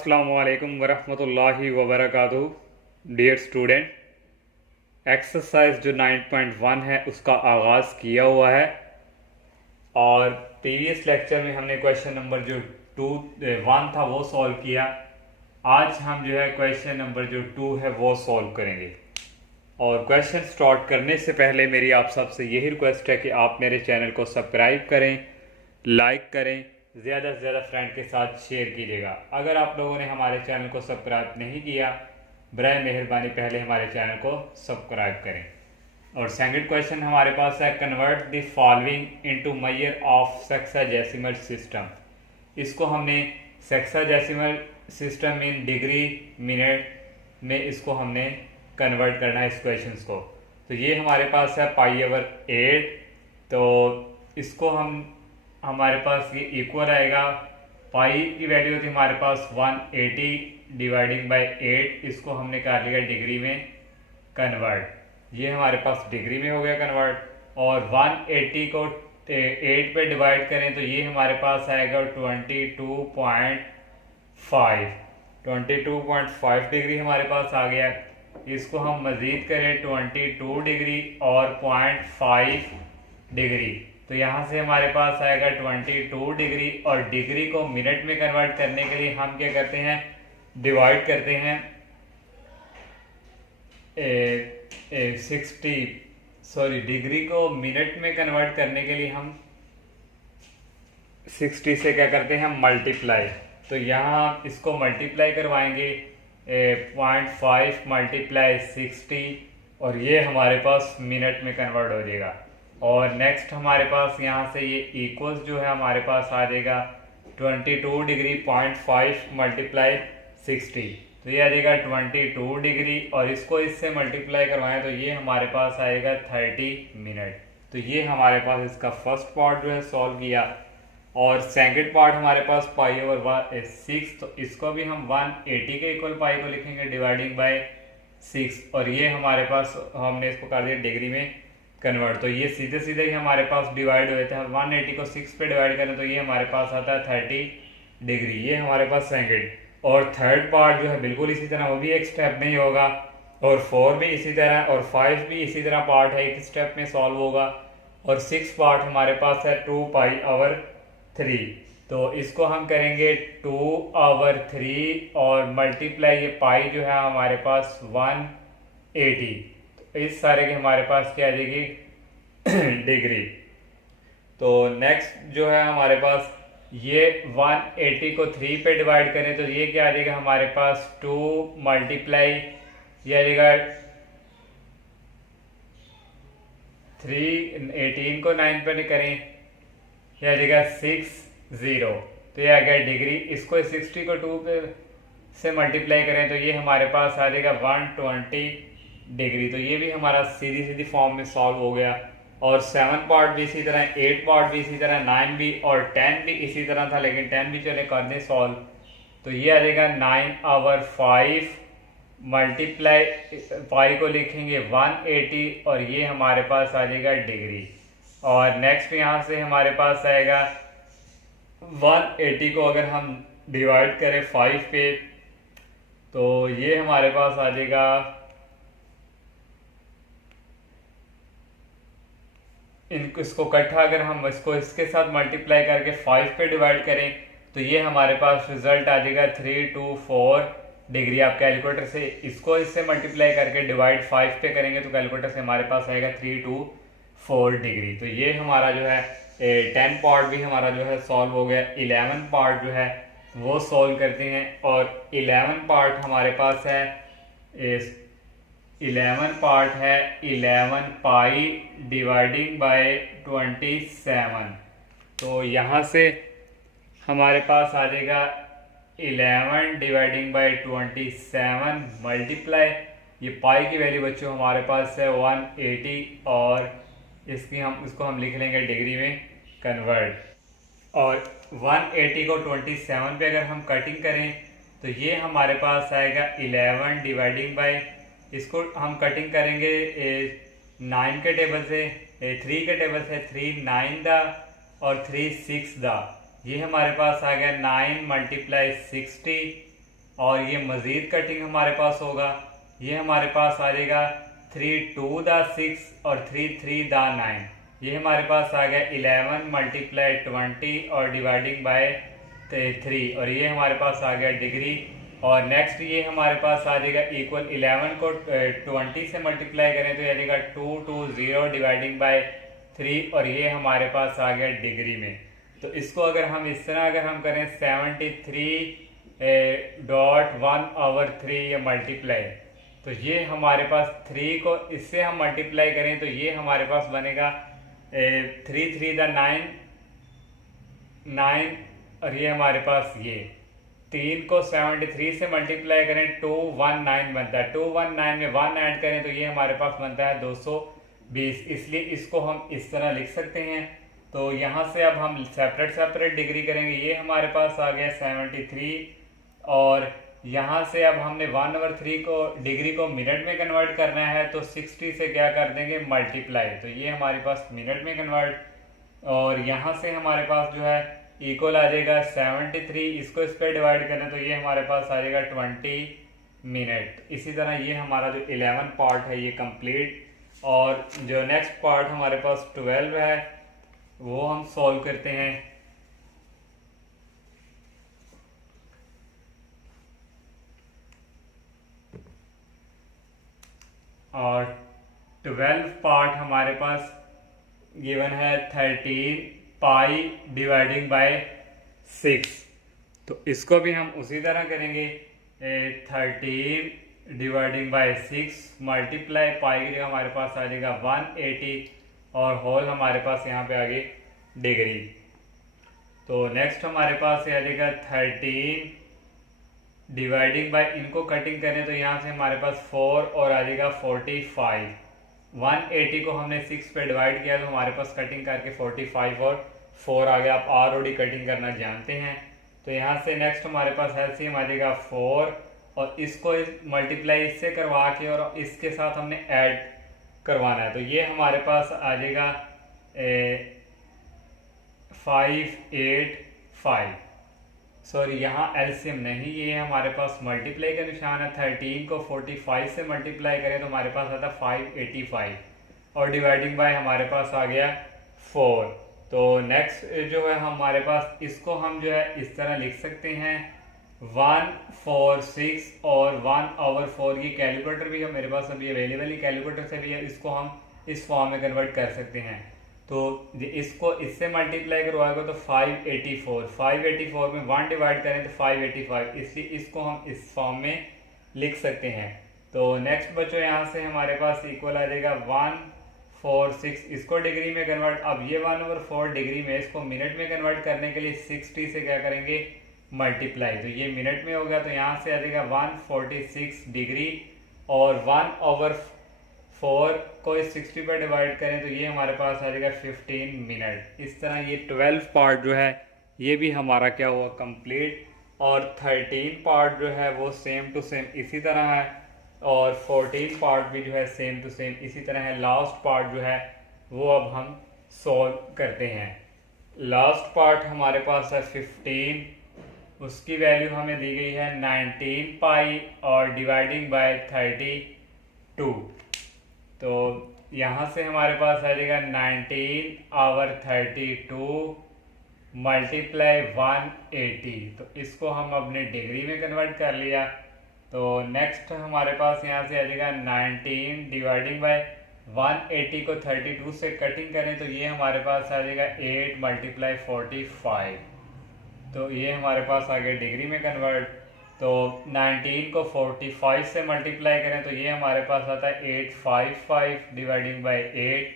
अस्सलामु अलैकुम वरहमतुल्लाहि वबरकातुहू। डियर स्टूडेंट, एक्सरसाइज जो 9.1 है उसका आगाज़ किया हुआ है और प्रीवियस लेक्चर में हमने क्वेश्चन नंबर जो 1 था वो सॉल्व किया। आज हम जो है क्वेश्चन नंबर जो 2 है वो सॉल्व करेंगे। और क्वेश्चन स्टार्ट करने से पहले मेरी आप सबसे यही रिक्वेस्ट है कि आप मेरे चैनल को सब्सक्राइब करें, लाइक करें, ज़्यादा से ज़्यादा फ्रेंड के साथ शेयर कीजिएगा। अगर आप लोगों ने हमारे चैनल को सब्सक्राइब नहीं किया, बराए मेहरबानी पहले हमारे चैनल को सब्सक्राइब करें। और सेकंड क्वेश्चन हमारे पास है, convert the following into measure of sexagesimal system. इसको हमने sexagesimal system in degree minute में इसको हमने कन्वर्ट करना है इस क्वेश्चन को। तो ये हमारे पास है π/8। तो इसको हमारे पास ये इक्वल आएगा, पाई की वैल्यू थी हमारे पास 180 डिवाइडिंग बाय 8। इसको हमने कर लिया डिग्री में कन्वर्ट। ये हमारे पास डिग्री में हो गया कन्वर्ट। और 180 को 8 पे डिवाइड करें तो ये हमारे पास आएगा 22.5 डिग्री हमारे पास आ गया। इसको हम मज़ीद करें 22 डिग्री और 0.5 डिग्री, तो यहाँ से हमारे पास आएगा 22 डिग्री। और डिग्री को मिनट में कन्वर्ट करने के लिए हम क्या करते हैं, डिवाइड करते हैं 60 डिग्री को मिनट में कन्वर्ट करने के लिए हम 60 से क्या करते हैं, मल्टीप्लाई। तो यहाँ इसको मल्टीप्लाई करवाएंगे 0.5 मल्टीप्लाई 60 और ये हमारे पास मिनट में कन्वर्ट हो जाएगा। और नेक्स्ट हमारे पास यहाँ से ये इक्वल्स जो है हमारे पास आ जाएगा 22 डिग्री 0.5 मल्टीप्लाई 60, तो ये आ जाएगा 22 डिग्री। और इसको इससे मल्टीप्लाई करवाएं तो ये हमारे पास आएगा 30 मिनट। तो ये हमारे पास इसका फर्स्ट पार्ट जो है सॉल्व किया। और सेकंड पार्ट हमारे पास π/6, तो इसको भी हम 180 के इक्वल पाई को लिखेंगे डिवाइडिंग बाय 6। और ये हमारे पास हमने इसको कर दिया डिग्री में कन्वर्ट। तो ये सीधे सीधे ही हमारे पास डिवाइड हुए थे। हम 180 को 6 पे डिवाइड करें तो ये हमारे पास आता है 30 डिग्री। ये हमारे पास सेकंड। और थर्ड पार्ट जो है बिल्कुल इसी तरह, वो भी एक स्टेप में ही होगा। और 4 भी इसी तरह, और 5 भी इसी तरह पार्ट है, एक स्टेप में सॉल्व होगा। और 6 पार्ट हमारे पास है 2π/3। तो इसको हम करेंगे 2/3 और मल्टीप्लाई ये पाई जो है हमारे पास 180। इस सारे के हमारे पास क्या आ जाएगी डिग्री। तो नेक्स्ट जो है हमारे पास ये 180 को 3 पे डिवाइड करें तो ये क्या आ जाएगा हमारे पास 2 मल्टीप्लाई ये आ जाएगा 3, 18 को 9 पे करें ये आ जाएगा 60। तो ये आ गया डिग्री। इसको 60 को 2 पे से मल्टीप्लाई करें तो ये हमारे पास आ जाएगा 120 डिग्री। तो ये भी हमारा सीधी सीधी फॉर्म में सॉल्व हो गया। और 7 पार्ट भी इसी तरह, 8 पार्ट भी इसी तरह, 9 भी और 10 भी इसी तरह था, लेकिन 10 भी चले कर दें सॉल्व। तो ये आ जाएगा 9/5 मल्टीप्लाई पाई को लिखेंगे 180 और ये हमारे पास आ जाएगा डिग्री। और नेक्स्ट यहाँ से हमारे पास आएगा 180 को अगर हम डिवाइड करें 5 पे तो ये हमारे पास आ जाएगा इसको इकट्ठा अगर हम इसको इसके साथ मल्टीप्लाई करके 5 पे डिवाइड करें तो ये हमारे पास रिजल्ट आ जाएगा 324 डिग्री। आप कैलकुलेटर से इसको इससे मल्टीप्लाई करके डिवाइड 5 पे करेंगे तो कैलकुलेटर से हमारे पास आएगा 324 डिग्री। तो ये हमारा जो है 10 पार्ट भी हमारा जो है सॉल्व हो गया। 11 पार्ट जो है वो सॉल्व करते हैं। और 11 पार्ट हमारे पास है 11 पार्ट है 11 पाई डिवाइडिंग बाय 27। तो यहाँ से हमारे पास आ जाएगा 11 डिवाइडिंग बाय 27 मल्टीप्लाई ये पाई की वैल्यू बच्चों हमारे पास है 180 और इसको हम लिख लेंगे डिग्री में कन्वर्ट। और 180 को 27 पे अगर हम कटिंग करें तो ये हमारे पास आएगा 11 डिवाइडिंग बाय, इसको हम कटिंग करेंगे 9 के टेबल से, 3 के टेबल से, 3 9 दा और 3 6 दा। ये हमारे पास आ गया 9 × 60 और ये मज़ीद कटिंग हमारे पास होगा, ये हमारे पास आ जाएगा 3 2 द 6 और 3 3 द 9। ये हमारे पास आ गया 11 मल्टीप्लाई 20 और डिवाइडिंग बाय 3, और ये हमारे पास आ गया डिग्री। और नेक्स्ट ये हमारे पास आ जाएगा इक्वल 11 को 20 से मल्टीप्लाई करें तो ये आएगा 220 डिवाइडिंग बाय 3, और ये हमारे पास आ गया डिग्री में। तो इसको अगर हम इस तरह अगर हम करें 73.1/3 ये मल्टीप्लाई, तो ये हमारे पास 3 को इससे हम मल्टीप्लाई करें तो ये हमारे पास बनेगा 3 3 द 9, और ये हमारे पास ये 3 को 73 से मल्टीप्लाई करें 219 बनता है, 219 में 1 ऐड करें तो ये हमारे पास बनता है 220। इसलिए इसको हम इस तरह लिख सकते हैं। तो यहाँ से अब हम सेपरेट डिग्री करेंगे। ये हमारे पास आ गया 73, और यहाँ से अब हमने 1/3 को डिग्री को मिनट में कन्वर्ट करना है, तो 60 से क्या कर देंगे मल्टीप्लाई, तो ये हमारे पास मिनट में कन्वर्ट। और यहाँ से हमारे पास जो है इक्वल आ जाएगा 73, इसको इस पर डिवाइड करें तो ये हमारे पास आ जाएगा 20 मिनट। इसी तरह ये हमारा जो 11 पार्ट है ये कंप्लीट, और जो नेक्स्ट पार्ट हमारे पास 12 है वो हम सॉल्व करते हैं। और 12 पार्ट हमारे पास गिवन है 13 पाई डिवाइडिंग बाय 6। तो इसको भी हम उसी तरह करेंगे, 13 डिवाइडिंग बाय 6 मल्टीप्लाई पाई की जगह हमारे पास आ जाएगा 180, और होल हमारे पास यहाँ पे आ गई डिग्री। तो नेक्स्ट हमारे पास आ जाएगा 13 डिवाइडिंग बाय, इनको कटिंग करें तो यहाँ से हमारे पास 4 और आ जाएगा 45। 180 को हमने 6 पे डिवाइड किया तो हमारे पास कटिंग करके 45 और 4 आ गया। आप ऑलरेडी कटिंग करना जानते हैं। तो यहाँ से नेक्स्ट हमारे पास एलसीएम आ जाएगा 4, और इसको मल्टीप्लाई इससे करवा के और इसके साथ हमने ऐड करवाना है, तो ये हमारे पास आ जाएगा 585। सॉरी, यहाँ एलसीएम नहीं, ये हमारे पास मल्टीप्लाई का निशान है। 13 को 45 से मल्टीप्लाई करें तो हमारे पास आता है 585, और डिवाइडिंग बाय हमारे पास आ गया 4। तो नेक्स्ट जो है हमारे पास, इसको हम जो है इस तरह लिख सकते हैं 1/4/6 और 1/4। ये कैलकुलेटर भी है मेरे पास अभी अवेलेबल ही, कैलकुलेटर से भी है, इसको हम इस फॉर्म में कन्वर्ट कर सकते हैं। तो इसको इससे मल्टीप्लाई करवाएगा तो 584 में 1 डिवाइड करें तो 585, इसलिए इसको हम इस फॉर्म में लिख सकते हैं। तो नेक्स्ट बच्चों यहाँ से हमारे पास इक्वल आ जाएगा 1/4/6, इसको डिग्री में कन्वर्ट। अब ये 1/4 डिग्री में इसको मिनट में कन्वर्ट करने के लिए 60 से क्या करेंगे मल्टीप्लाई, तो ये मिनट में हो गया। तो यहाँ से आ जाएगा 146 डिग्री, और 1/4 को इस 60 पर डिवाइड करें तो ये हमारे पास आ जाएगा 15 मिनट। इस तरह ये 12 पार्ट जो है ये भी हमारा क्या हुआ कंप्लीट, और 13 पार्ट जो है वो सेम टू सेम इसी तरह है, और 14 पार्ट भी जो है सेम टू सेम इसी तरह है। लास्ट पार्ट जो है वो अब हम सॉल्व करते हैं। लास्ट पार्ट हमारे पास है 15, उसकी वैल्यू हमें दी गई है 19 पाई और डिवाइडिंग बाय 32। तो यहाँ से हमारे पास आ जाएगा 19/32 मल्टीप्लाई 180। तो इसको हम अपने डिग्री में कन्वर्ट कर लिया। तो नेक्स्ट हमारे पास यहाँ से आ जाएगा 19 डिवाइडिंग बाय 180 को 32 से कटिंग करें तो ये हमारे पास आ जाएगा 8 × 45। तो ये हमारे पास आ गया डिग्री में कन्वर्ट। तो 19 को 45 से मल्टीप्लाई करें तो ये हमारे पास आता है 855 डिवाइडिंग बाय 8,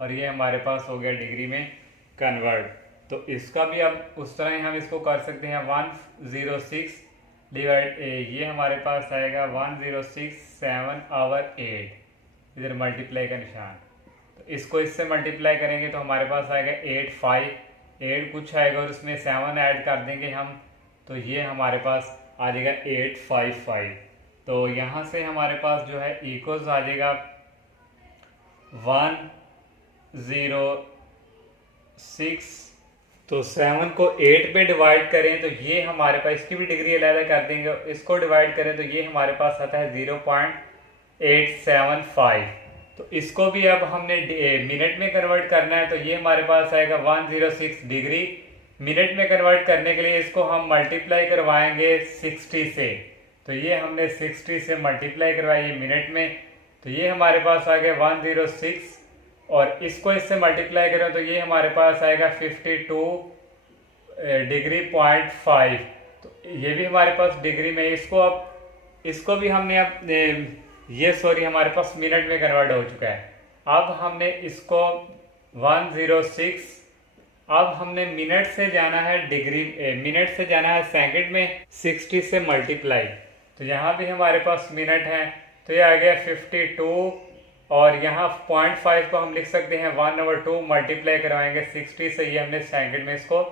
और ये हमारे पास हो गया डिग्री में कन्वर्ट। तो इसका भी अब उस तरह ही हम इसको कर सकते हैं। 106 डिवाइड ये हमारे पास आएगा 106 7/8, इधर मल्टीप्लाई का निशान। तो इसको इससे मल्टीप्लाई करेंगे तो हमारे पास आएगा 8 कुछ आएगा और उसमें 7 ऐड कर देंगे हम, तो ये हमारे पास आ जाएगा 855। तो यहाँ से हमारे पास जो है इक्वल्स आ जाएगा 106 तो 7 को 8 पे डिवाइड करें तो ये हमारे पास, इसकी भी डिग्री अलग कर देंगे, इसको डिवाइड करें तो ये हमारे पास आता है 0.875। तो इसको भी अब हमने मिनट में कन्वर्ट करना है, तो ये हमारे पास आएगा 106 डिग्री। मिनट में कन्वर्ट करने के लिए इसको हम मल्टीप्लाई करवाएंगे 60 से, तो ये हमने 60 से मल्टीप्लाई करवाई मिनट में, तो ये हमारे पास आ गया 106, और इसको इससे मल्टीप्लाई करें तो ये हमारे पास आएगा 52 डिग्री पॉइंट 5। तो ये भी हमारे पास डिग्री में, इसको भी हमने अब ये सॉरी हमारे पास मिनट में कन्वर्ट हो चुका है। अब हमने इसको 106, अब हमने मिनट से जाना है डिग्री, मिनट से जाना है सेकंड में 60 से मल्टीप्लाई, तो यहाँ भी हमारे पास मिनट है, तो ये आ गया 52, और यहाँ 0.5 को हम लिख सकते हैं 1/2 मल्टीप्लाई करवाएंगे 60 से, ये हमने सेकंड में इसको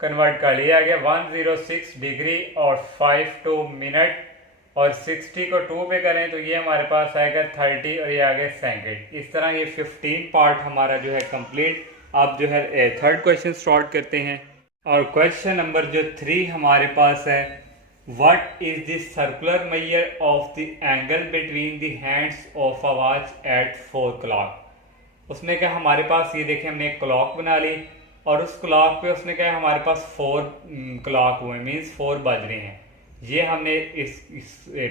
कन्वर्ट कर लिया। आ गया 106 डिग्री और 52 मिनट, और 60 को 2 पे करें तो ये हमारे पास आएगा 30, और ये आ गया सेकंड। इस तरह ये 15 पार्ट हमारा जो है कंप्लीट। अब जो है थर्ड क्वेश्चन स्टार्ट करते हैं, और क्वेश्चन नंबर जो 3 हमारे पास है, What is the circular measure of the angle between the hands of a watch at 4 o'clock? उसने क्या हमारे पास, ये देखें हमने एक क्लॉक बना ली, और उस क्लॉक पे उसने क्या हमारे पास 4 क्लॉक हुए, मीन्स 4 बज रहे हैं। ये हमने इस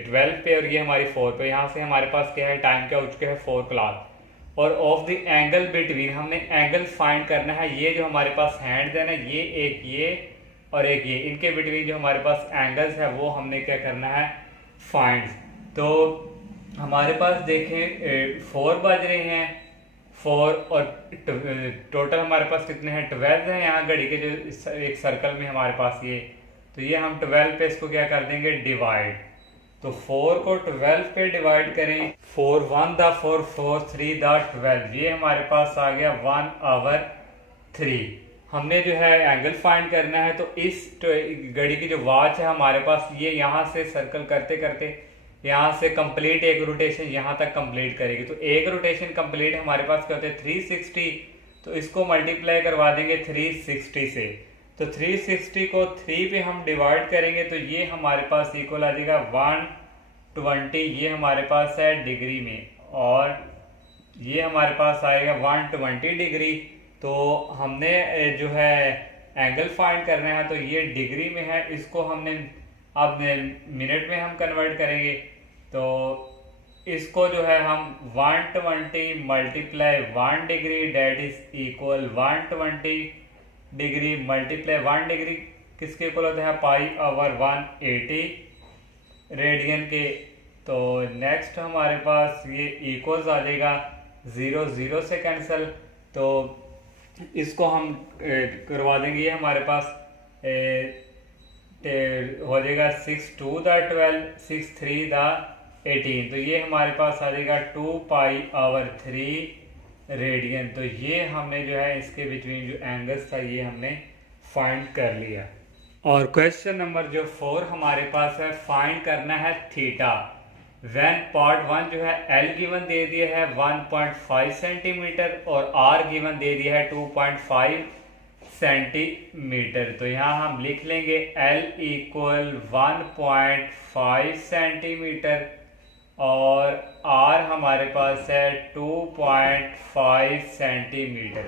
12 पे, और ये हमारी 4 पे, यहाँ से हमारे पास क्या है, टाइम क्या हो चुका है 4 क्लॉक। और ऑफ द एंगल बिटवीन, हमने एंगल फाइंड करना है, ये जो हमारे पास हैंड्स है ना, ये और एक ये, इनके बिटवीन जो हमारे पास एंगल्स है वो हमने क्या करना है, फाइंड। तो हमारे पास देखें 4 बज रहे हैं, 4 और टोटल हमारे पास कितने हैं, 12 हैं यहाँ घड़ी के जो एक सर्कल में हमारे पास ये, तो ये हम 12 पे इसको क्या कर देंगे, डिवाइड। तो 4 को 12 पे डिवाइड करें, 4 1 दा 4 4 3 दा 12, ये हमारे पास आ गया 1/3। हमने जो है एंगल फाइंड करना है, तो इस घड़ी की जो वॉच है हमारे पास, ये यहाँ से सर्कल करते करते यहाँ से कंप्लीट एक रोटेशन यहाँ तक कंप्लीट करेगी। तो एक रोटेशन कंप्लीट हमारे पास क्या होते हैं 360, तो इसको मल्टीप्लाई करवा देंगे 360 से। तो 360 को 3 पे हम डिवाइड करेंगे तो ये हमारे पास इक्वल आ जाएगा 120, ये हमारे पास है डिग्री में, और ये हमारे पास आएगा 120 डिग्री। तो हमने जो है एंगल फाइंड करना है, तो ये डिग्री में है, इसको हमने अब मिनट में हम कन्वर्ट करेंगे। तो इसको जो है हम 120 multiply 1 degree, that is equal 120 degree multiply 1 degree किसके इक्वल होता है, π/180 रेडियन के। तो नेक्स्ट हमारे पास ये इक्वल्स आ जाएगा 0 0 से कैंसिल, तो इसको हम करवा देंगे, ये हमारे पास हो जाएगा 6 2 दा 12 6 3 दा 18, तो ये हमारे पास आ जाएगा 2π/3 रेडियन। तो ये हमने जो है इसके बिटवीन जो एंगल्स था ये हमने फाइंड कर लिया। और क्वेश्चन नंबर जो 4 हमारे पास है, फाइंड करना है थीटा वैन पार्ट 1 जो है L गिवन दे दिया है 1.5 सेंटीमीटर और R गिवन दे दिया है 2.5 सेंटीमीटर। तो यहाँ हम लिख लेंगे L इक्वल 1.5 सेंटीमीटर और R हमारे पास है 2.5 सेंटीमीटर।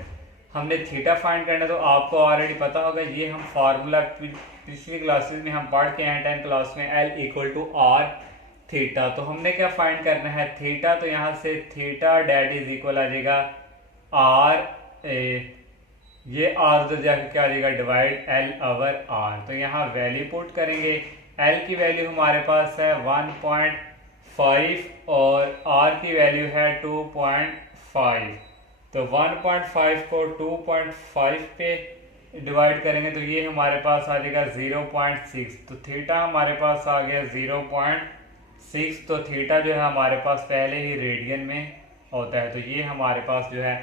हमने थीटा फाइंड करना, तो आपको ऑलरेडी पता होगा, ये हम फार्मूला पिछली क्लासेस में हम पढ़ के आए 10 क्लास में, L equal to R theta. तो हमने क्या फाइंड करना है, थीटा, तो यहाँ से थीटा डेट इज इक्वल आ जाएगा R, ये R उधर जाकर क्या आ जाएगा डिवाइड L/R। तो यहाँ वैल्यू पुट करेंगे, L की वैल्यू हमारे पास है 1.5 और R की वैल्यू है 2.5। तो 1.5 को 2.5 पे डिवाइड करेंगे तो ये हमारे पास आ जाएगा 0.6। तो थीटा हमारे पास आ गया 0.6। तो थीटा जो है हमारे पास पहले ही रेडियन में होता है, तो ये हमारे पास जो है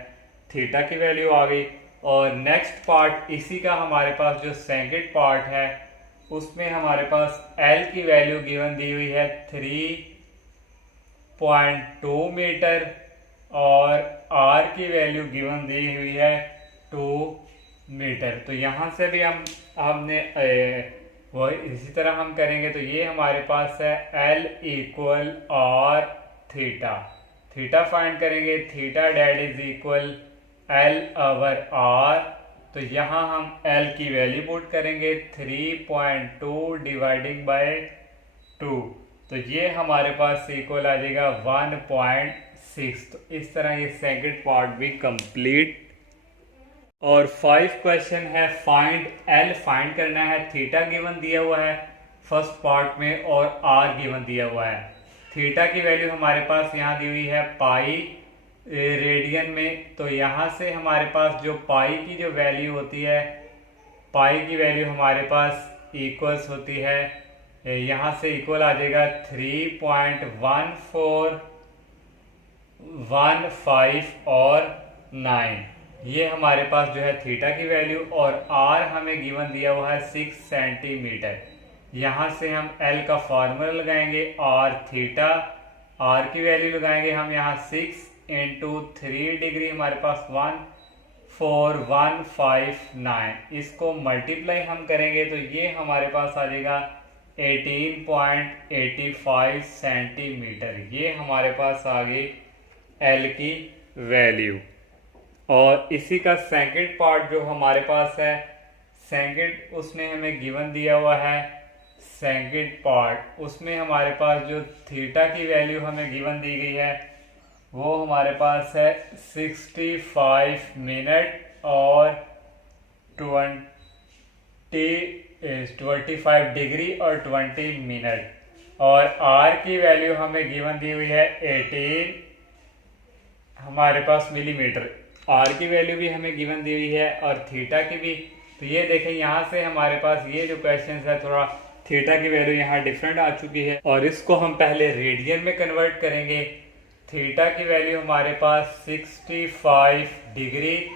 थीटा की वैल्यू आ गई। और नेक्स्ट पार्ट इसी का हमारे पास जो सेकंड पार्ट है उसमें हमारे पास L की वैल्यू गिवन दी हुई है 3.2 मीटर और R की वैल्यू गिवन दी हुई है 2 मीटर। तो यहाँ से भी हमने वो इसी तरह हम करेंगे। तो ये हमारे पास है L equal are theta. Theta find करेंगे, theta that is equal L over r. तो यहाँ हम L की वैल्यू पुट करेंगे 3.2 डिवाइडिंग बाय 2। तो ये हमारे पास इक्वल आ जाएगा 1.6। तो इस तरह ये सेकंड पार्ट भी कंप्लीट। और 5 क्वेश्चन है फाइंड L फाइंड करना है। थीटा गिवन दिया हुआ है फर्स्ट पार्ट में और R गिवन दिया हुआ है। थीटा की वैल्यू हमारे पास यहाँ दी हुई है पाई रेडियन में। तो यहाँ से हमारे पास जो पाई की जो वैल्यू होती है, पाई की वैल्यू हमारे पास इक्वल्स होती है, यहाँ से इक्वल आ जाएगा 3.1415 और 9। ये हमारे पास जो है थीटा की वैल्यू। और आर हमें गिवन दिया हुआ है 6 सेंटीमीटर। यहाँ से हम एल का फार्मूला लगाएंगे आर थीटा। आर की वैल्यू लगाएंगे हम यहाँ 6 इंटू 3 डिग्री, हमारे पास 14159। इसको मल्टीप्लाई हम करेंगे तो ये हमारे पास आ जाएगा 18.85 सेंटीमीटर। ये हमारे पास आ गई एल की वैल्यू। और इसी का सेकंड पार्ट जो हमारे पास है, सेकंड उसने हमें गिवन दिया हुआ है। सेकंड पार्ट उसमें हमारे पास जो थीटा की वैल्यू हमें गिवन दी गई है वो हमारे पास है 65 मिनट और 25 डिग्री और 20 मिनट। और आर की वैल्यू हमें गिवन दी हुई है 18 हमारे पास मिलीमीटर। आर की वैल्यू भी हमें गिवन दी हुई है और थीटा की भी। तो ये देखें यहाँ से हमारे पास ये जो क्वेश्चन है थोड़ा थीटा की वैल्यू यहाँ डिफरेंट आ चुकी है और इसको हम पहले रेडियन में कन्वर्ट करेंगे। थीटा की वैल्यू हमारे पास 65 डिग्री,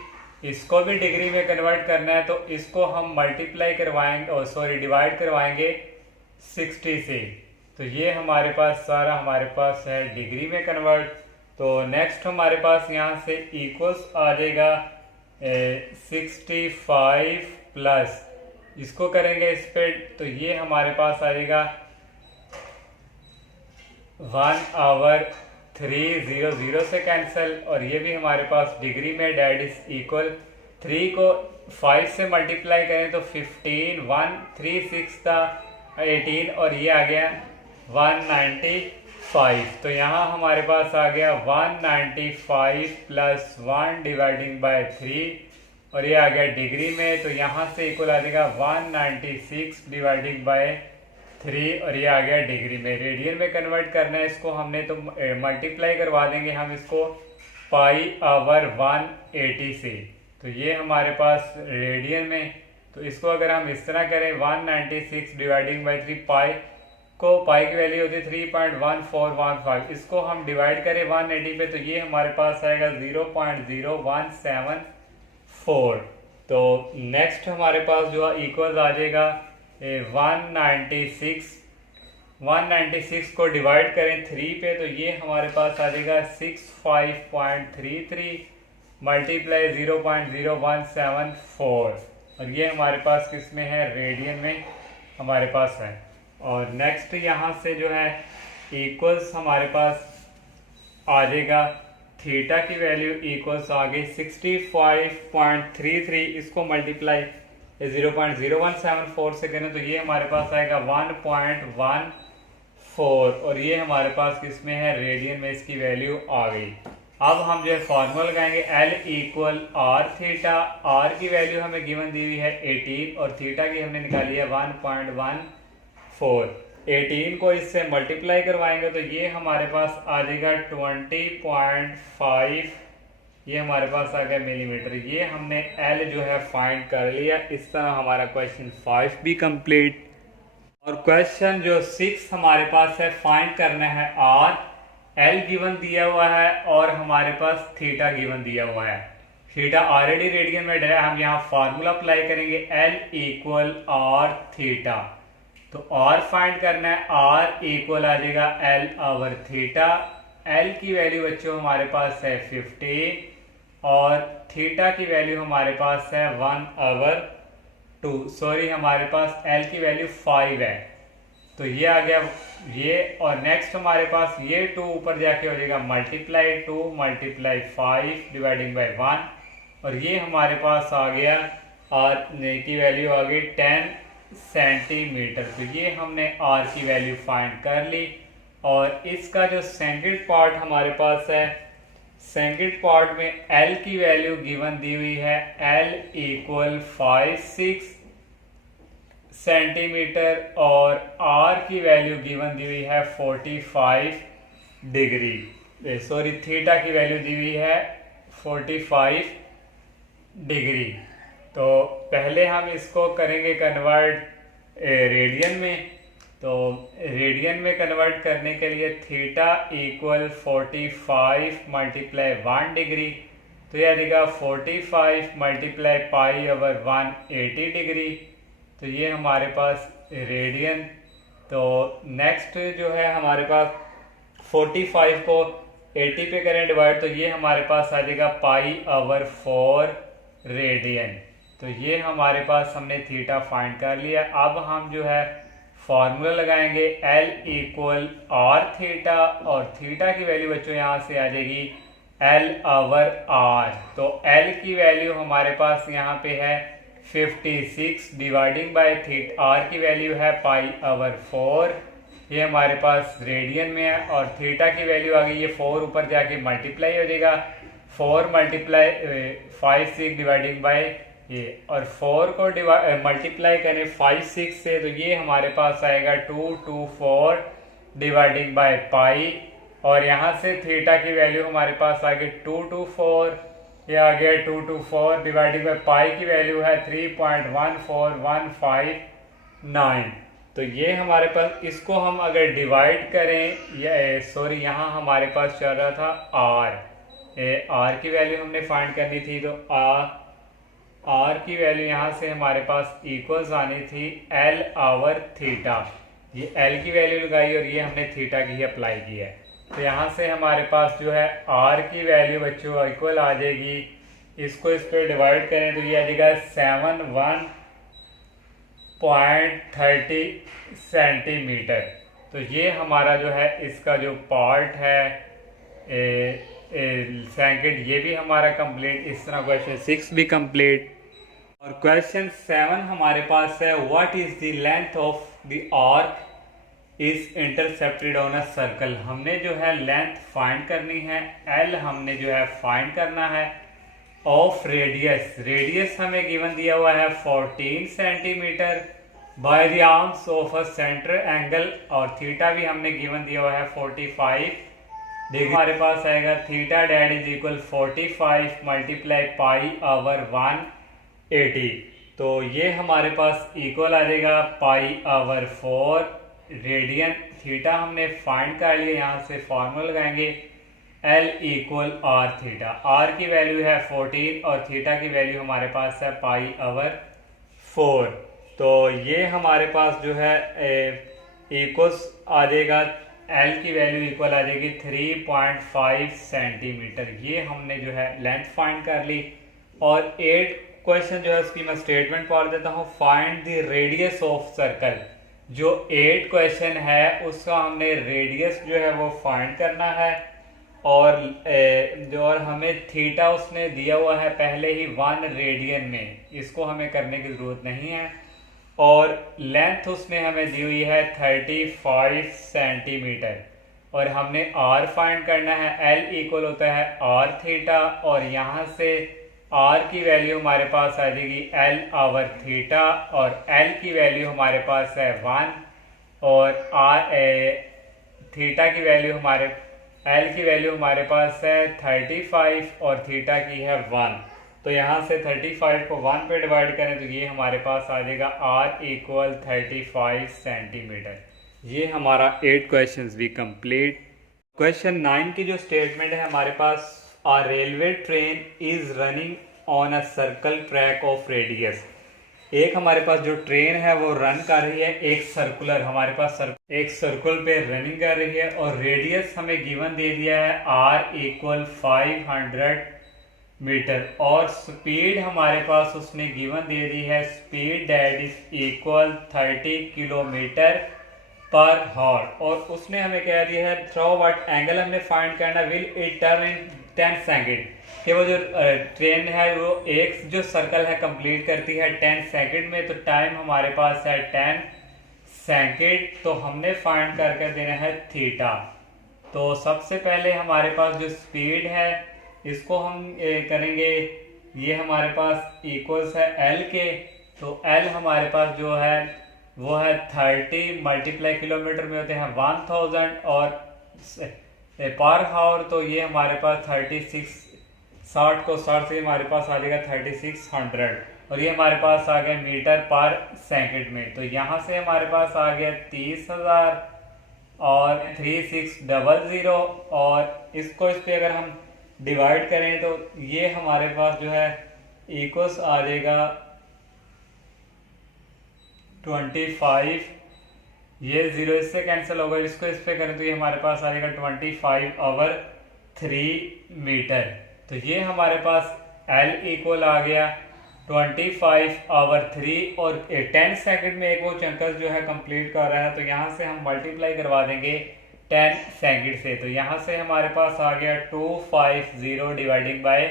इसको भी डिग्री में कन्वर्ट करना है तो इसको हम मल्टीप्लाई करवाएंगे और सॉरी डिवाइड करवाएंगे 60 से। तो ये हमारे पास सारा हमारे पास है डिग्री में कन्वर्ट। तो नेक्स्ट हमारे पास यहाँ से इक्वल्स आ जाएगा 65 प्लस, इसको करेंगे इस पे तो ये हमारे पास आ जाएगा 1/300 से कैंसिल। और ये भी हमारे पास डिग्री में डैट इज इक्वल 3 को 5 से मल्टीप्लाई करें तो 15, 1 3 6 था 18 और ये आ गया 195। तो यहाँ हमारे पास आ गया 195 प्लस 1 डिवाइडिंग बाय 3 और ये आ गया डिग्री में। तो यहाँ से इक्वल आ जाएगा 196 डिवाइडिंग बाय 3 और ये आ गया डिग्री में। रेडियन में कन्वर्ट करना है इसको हमने तो मल्टीप्लाई करवा देंगे हम इसको पाई/180 से। तो ये हमारे पास रेडियन में। तो इसको अगर हम इस तरह करें 196 डिवाइडिंग बाई 3, पाई की वैल्यू होती है 3.1415, इसको हम डिवाइड करें 180 पे तो ये हमारे पास आएगा 0.0174। तो नेक्स्ट हमारे पास जो इक्वल आ जाएगा 196 को डिवाइड करें 3 पे तो ये हमारे पास आ जाएगा 65.33 मल्टीप्लाई 0.0174 और ये हमारे पास किस में है, रेडियन में हमारे पास है। और नेक्स्ट यहाँ से जो है इक्वल्स हमारे पास आ जाएगा थीटा की वैल्यू इक्वल्स आ गई 65.33, इसको मल्टीप्लाई 0.0174 से करें तो ये हमारे पास आएगा 1.14 और ये हमारे पास किस में है, रेडियन में इसकी वैल्यू आ गई। अब हम जो है फॉर्मूला लगाएंगे L equal are theta. R की वैल्यू हमें गिवन दी हुई है 18 और थीटा की हमने निकाली है 1.14। 18 को इससे मल्टीप्लाई करवाएंगे तो ये हमारे पास आ जाएगा 20.5, ये हमारे पास आ गया मिलीमीटर। ये हमने L जो है फाइंड कर लिया। इस तरह हमारा क्वेश्चन 5 भी कंप्लीट। और क्वेश्चन जो 6 हमारे पास है फाइंड करना है R। L गिवन दिया हुआ है और हमारे पास थीटा गिवन दिया हुआ है। थीटा ऑलरेडी रेडियन में है, हम यहाँ फार्मूला अप्लाई करेंगे L इक्वल आर थीटा। तो R फाइंड करना है, R इक्वल आ जाएगा L ओवर थीटा। L की वैल्यू बच्चों हमारे पास है 15 और थीटा की वैल्यू हमारे पास है 1/2, सॉरी हमारे पास एल की वैल्यू 5 है। तो ये आ गया ये, और नेक्स्ट हमारे पास ये 2 ऊपर जाके हो जाएगा मल्टीप्लाई 2 मल्टीप्लाई 5 डिवाइडिंग बाई 1, और ये हमारे पास आ गया आर की वैल्यू आ गई 10 सेंटीमीटर। तो ये हमने आर की वैल्यू फाइंड कर ली। और इसका जो सेकंड पार्ट हमारे पास है, सेकंड पार्ट में एल की वैल्यू गिवन दी हुई है, एल इक्वल 5-6 सेंटीमीटर, और आर की वैल्यू गिवन दी हुई है 45 डिग्री, सॉरी थीटा की वैल्यू दी हुई है 45 डिग्री। तो पहले हम इसको करेंगे कन्वर्ट रेडियन में। तो रेडियन में कन्वर्ट करने के लिए थीटा इक्वल 45 मल्टीप्लाई 1 डिग्री, तो यह देगा 45 मल्टीप्लाई π/1 80 डिग्री। तो ये हमारे पास रेडियन। तो नेक्स्ट जो है हमारे पास 45 को 80 पे करें डिवाइड, तो ये हमारे पास आ जाएगा π/4 रेडियन। तो ये हमारे पास हमने थीटा फाइंड कर लिया। अब हम जो है फॉर्मूला लगाएंगे, एल इक्वल आर थीटा, और थीटा की वैल्यू बच्चों यहाँ से आ जाएगी L/R। तो L की वैल्यू हमारे पास यहाँ पे है 56 डिवाइडिंग बाय थीटा, आर की वैल्यू है π/4, ये हमारे पास रेडियन में है, और थीटा की वैल्यू आ गई, ये 4 ऊपर जाके मल्टीप्लाई हो जाएगा, 4 मल्टीप्लाई 5-6 डिवाइडिंग बाय ये, और 4 को मल्टीप्लाई करें 5-6 से, तो ये हमारे पास आएगा 224 डिवाइडिंग बाय पाई, और यहाँ से थीटा की वैल्यू हमारे पास आ गई 224, ये आ गया 224 डिवाइडिंग बाय पाई की वैल्यू है 3.14159। तो ये हमारे पास, इसको हम अगर डिवाइड करें, या सॉरी यहाँ हमारे पास चल रहा था आर की वैल्यू हमने फाइंड करनी थी, तो आर की वैल्यू यहाँ से हमारे पास इक्वल्स आनी थी L/थीटा। ये L की वैल्यू लगाई और ये हमने थीटा की ही अप्लाई की है। तो यहाँ से हमारे पास जो है आर की वैल्यू बच्चों इक्वल आ जाएगी, इसको इस पर डिवाइड करें तो ये आ जाएगा 71.30 सेंटीमीटर। तो ये हमारा जो है इसका जो पार्ट है सेकंड, ये भी हमारा कंप्लीट। इस तरह क्वेश्चन 6 भी कंप्लीट। और क्वेश्चन 7 हमारे पास है, what is the length of the arc is intercepted on a circle. हमने जो है लेंथ फाइंड करनी है, एल हमने जो है फाइंड करना है, ऑफ रेडियस, रेडियस हमें गिवन दिया हुआ है 14 centimetre, by the arms of a centre angle, और थीटा भी हमने गिवन दिया हुआ है 45 डिग्री। हमारे पास आएगा theta that is equal 45 multiply π/180। तो ये हमारे पास इक्वल आ जाएगा π/4 रेडियन। थीटा हमने फाइंड कर लिया, यहाँ से फॉर्मूला लगाएंगे, L equal are theta. R की वैल्यू है 14 और थीटा की वैल्यू हमारे पास है π/4। तो ये हमारे पास जो है इक्वल्स आ जाएगा, L की वैल्यू इक्वल आ जाएगी 3.5 सेंटीमीटर। ये हमने जो है लेंथ फाइंड कर ली। और 8 क्वेश्चन जो है उसकी मैं स्टेटमेंट पढ़ देता हूँ। Find the radius of circle. जो 8 क्वेश्चन है उसका हमने रेडियस जो है वो फाइंड करना है, और हमें थीटा उसने दिया हुआ है पहले ही 1 रेडियन में, इसको हमें करने की ज़रूरत नहीं है। और लेंथ उसने हमें दी हुई है 35 सेंटीमीटर, और हमने आर फाइंड करना है। एल इक्वल होता है आर थीटा, और यहाँ से आर की वैल्यू हमारे पास आ जाएगी L/थीटा, और एल की वैल्यू हमारे पास है 1, और थीटा की वैल्यू एल की वैल्यू हमारे पास है 35 और थीटा की है 1। तो यहाँ से 35 को 1 पे डिवाइड करें तो ये हमारे पास आ जाएगा आर इक्वल 35 सेंटीमीटर। ये हमारा 8 क्वेश्चंस भी कंप्लीट। क्वेश्चन 9 की जो स्टेटमेंट है हमारे पास, a railway train is running on a circle track of radius. एक हमारे पास जो ट्रेन है वो रन कर रही है एक सर्कुलर, हमारे पास एक सर्कल पे रनिंग कर रही है, और रेडियस हमें गिवन दे दिया है r इक्वल 500 मीटर, और स्पीड हमारे पास उसने गिवन दे दी है, speed that is equal 30 kilometre पर हॉर, और उसने हमें कह दिया है थ्रो व्हाट एंगल हमने फाइंड करना, will it turn in 10 second, कि वो जो ट्रेन है वो एक जो सर्कल है कंप्लीट करती है 10 सेकेंड में, तो टाइम हमारे पास है 10 सेकेंड, तो हमने फाइंड करके देना है थीटा। तो सबसे पहले हमारे पास जो स्पीड है इसको हम करेंगे, ये हमारे पास इक्वल्स है एल के, तो एल हमारे पास जो है वो है 30 मल्टीप्लाई किलोमीटर में होते हैं 1000, और पर हावर तो ये हमारे पास 36, 60 को 60 से हमारे पास आ जाएगा 3600, और ये हमारे पास आ गया मीटर पर सेकंड में, तो यहाँ से हमारे पास आ गया 30,000 और 3600, और इसको इस पे अगर हम डिवाइड करें तो ये हमारे पास जो है इक्वल्स आ जाएगा 25, ये 0 इससे कैंसिल होगा, इसको इस पे करें तो ये हमारे पास आ जाएगा 25/3 मीटर, तो ये हमारे पास L इक्वल आ गया 25/3, और 10 सेकंड में एक वो चंकस जो है कंप्लीट कर रहा है, तो यहाँ से हम मल्टीप्लाई करवा देंगे 10 सेकंड से, तो यहाँ से हमारे पास आ गया 250 डिवाइडिंग बाय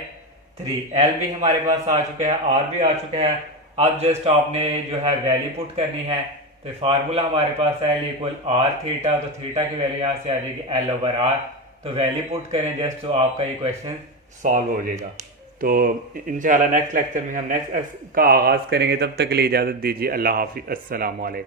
3, L भी हमारे पास आ चुका है, R भी आ चुका है। अब जस्ट आपने जो है वैल्यू पुट करनी है, तो फार्मूला हमारे पास है L इक्वल आर थीटा, तो थीटा की वैल्यू यहाँ से आ जाएगी L/R, तो वैल्यू पुट करें जस्ट, तो आपका ये क्वेश्चन सॉल्व हो जाएगा। तो इंशाल्लाह नेक्स्ट लेक्चर में हम नेक्स्ट का आगाज़ करेंगे, तब तक के लिए इजाज़त दीजिए। अल्लाह हाफिज़, अस्सलाम वालेकुम।